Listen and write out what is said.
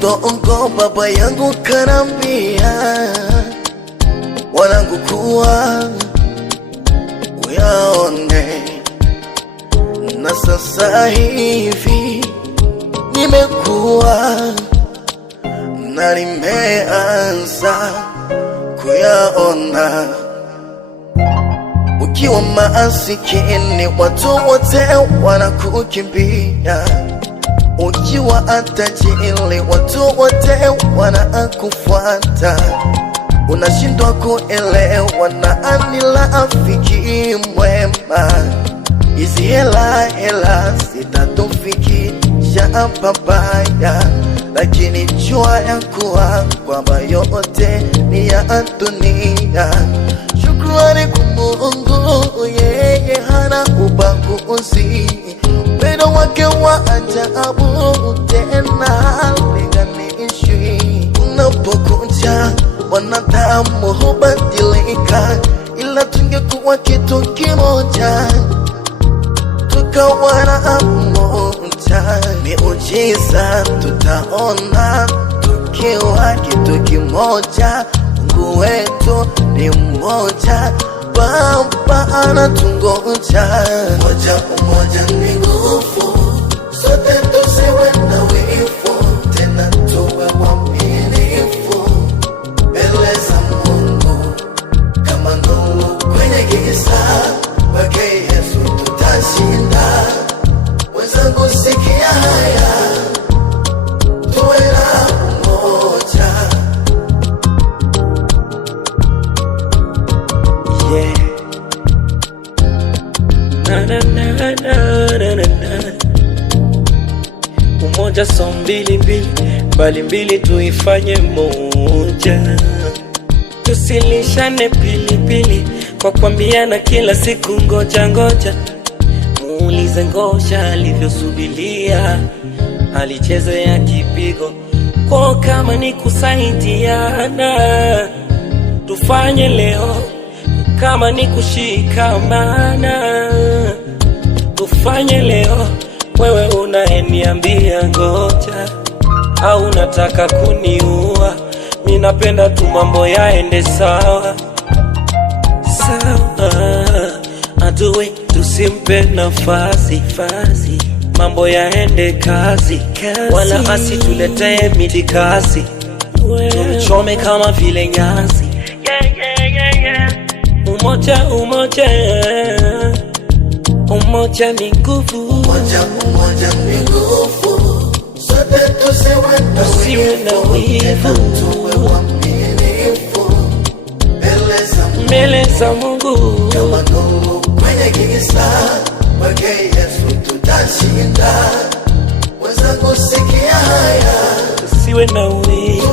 udongo baba yangu kanambia, wanangu kuwa uyaone. Na sasa hivi nimekuwa na nimeanza kuyaona. Ukiwa masikini watu wote wanakukimbia, ukiwa tajiri watu wote wanakufuata. Unashindwa kuelewa nani rafiki mwema. Hizi hela zitatufikisha pabaya, lakini jua ya kuwa kwamba yote ni ya dunia. Shukrani kwa Mungu, yeye hana ubaguzi. Upendo wake wa ajabu tena halinganishwi. Unapokuja wanadamu hubadilika, ila tungekuwa kitu kimoja, tukawa mmoja. Miujiza tutaona tukiwa kitu kimoja. Mungu wetu ni mmoja, Baba anatungoja. Umoja ni nguvu, sote tusiwe na wivu, tena tuwe waaminifu mbele za Mungu. Kama nuru kwenye giza, kwake Yesu tutashinda. Wenzangu sikia haya, tuwe na umoja. Yeah. Umoja so mbili, bali mbili tuifanye moja. Tusilishane pilipili kwa kuambiana kila siku ngoja. Muulize Ngosha alivyosubilia, alichezea kipigo kwa kama ni kusaidiana. Tufanye leo kama ni kushikamana. Tufanye leo, wewe unaniambia ngoja au unataka kuniua? Mimi napenda tu mambo yaende sawa. Adui tusimpe nafasi, mambo yaende kazi. Wala asituletee mitikasi, tumchome kama vile nyasi. Umoja ni nguvu, umoja ni nguvu. Sote tusiwe na wivu, tuwe waaminifu mbele za Mungu. Kama nuru kwenye giza, kwake Yesu tutashinda. Wenzangu sikia haya, tusiwe na wivu.